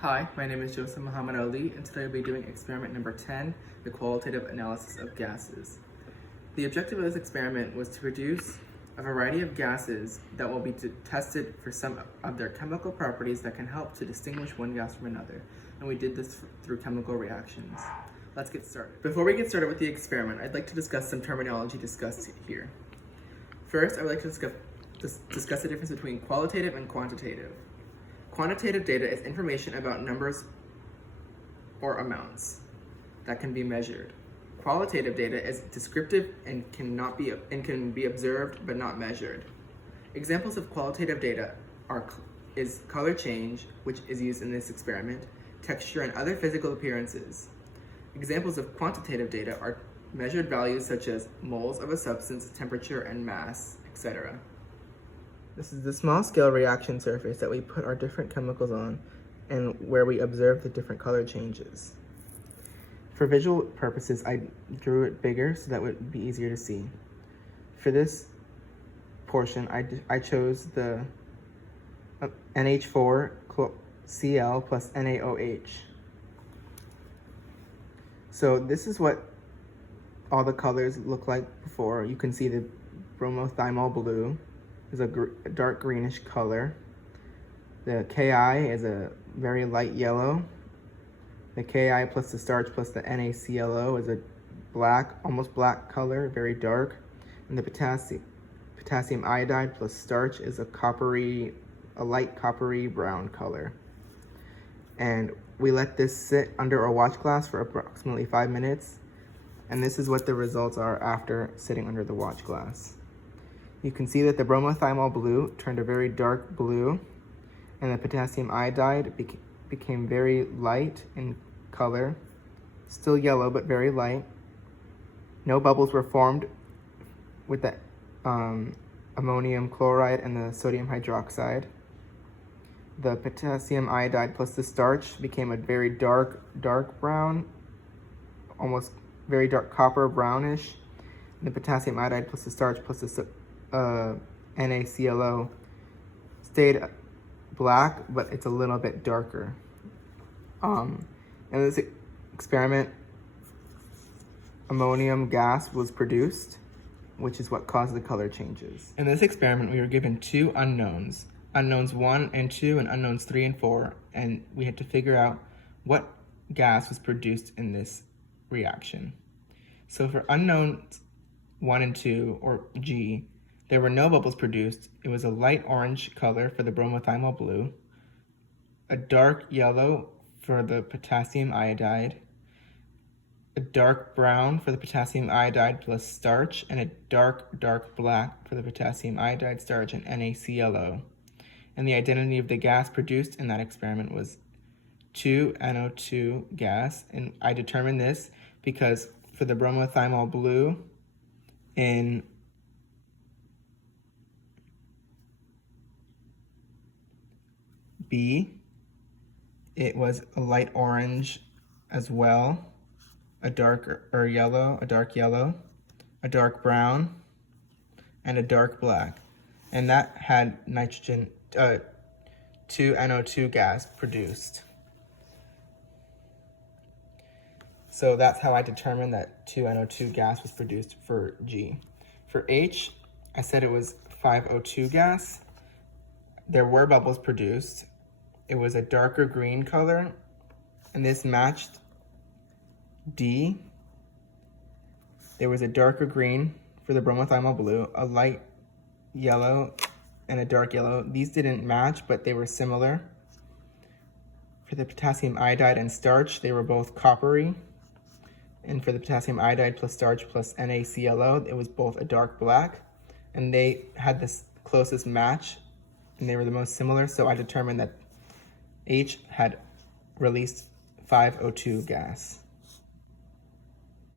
Hi, my name is Joseph Muhammad Ali, and today I'll be doing experiment number 10, the qualitative analysis of gases. The objective of this experiment was to produce a variety of gases that will be tested for some of their chemical properties that can help to distinguish one gas from another, and we did this through chemical reactions. Let's get started. Before we get started with the experiment, I'd like to discuss some terminology discussed here. First, I would like to discuss the difference between qualitative and quantitative. Quantitative data is information about numbers or amounts that can be measured. Qualitative data is descriptive and can be observed but not measured. Examples of qualitative data is color change, which is used in this experiment, texture, and other physical appearances. Examples of quantitative data are measured values such as moles of a substance, temperature, and mass, etc. This is the small-scale reaction surface that we put our different chemicals on and where we observe the different color changes. For visual purposes, I drew it bigger so that would be easier to see. For this portion, I chose the NH4Cl plus NaOH. So this is what all the colors look like before. You can see the bromothymol blue is a dark greenish color. The Ki is a very light yellow. The Ki plus the starch plus the NaClO is a black, almost black color, very dark. And the potassium iodide plus starch is a light coppery brown color. And we let this sit under a watch glass for approximately 5 minutes. And this is what the results are after sitting under the watch glass. You can see that the bromothymol blue turned a very dark blue, and the potassium iodide became very light in color, still yellow but very light. No bubbles were formed with the ammonium chloride and the sodium hydroxide. The potassium iodide plus the starch became a very dark brown, almost very dark copper brownish. And the potassium iodide plus the starch plus the NaClO stayed black, but it's a little bit darker. In this experiment, ammonium gas was produced, which is what caused the color changes. In this experiment, we were given two unknowns, unknowns 1 and 2 and unknowns 3 and 4, and we had to figure out what gas was produced in this reaction. So for unknowns 1 and 2, or G, there were no bubbles produced. It was a light orange color for the bromothymol blue, a dark yellow for the potassium iodide, a dark brown for the potassium iodide plus starch, and a dark black for the potassium iodide, starch, and NaClO. And the identity of the gas produced in that experiment was 2NO2 gas. And I determined this because for the bromothymol blue in B, it was a light orange as well, a dark yellow, a dark brown, and a dark black. And that had nitrogen, 2NO2 gas produced. So that's how I determined that 2NO2 gas was produced for G. For H, I said it was 5O2 gas. There were bubbles produced. It was a darker green color, and this matched D. There was a darker green for the bromothymol blue, a light yellow, and a dark yellow. These didn't match, but they were similar. For the potassium iodide and starch, they were both coppery. And for the potassium iodide plus starch plus NaClO, it was both a dark black. And they had this closest match, and they were the most similar, so I determined that H had released 5O2 gas.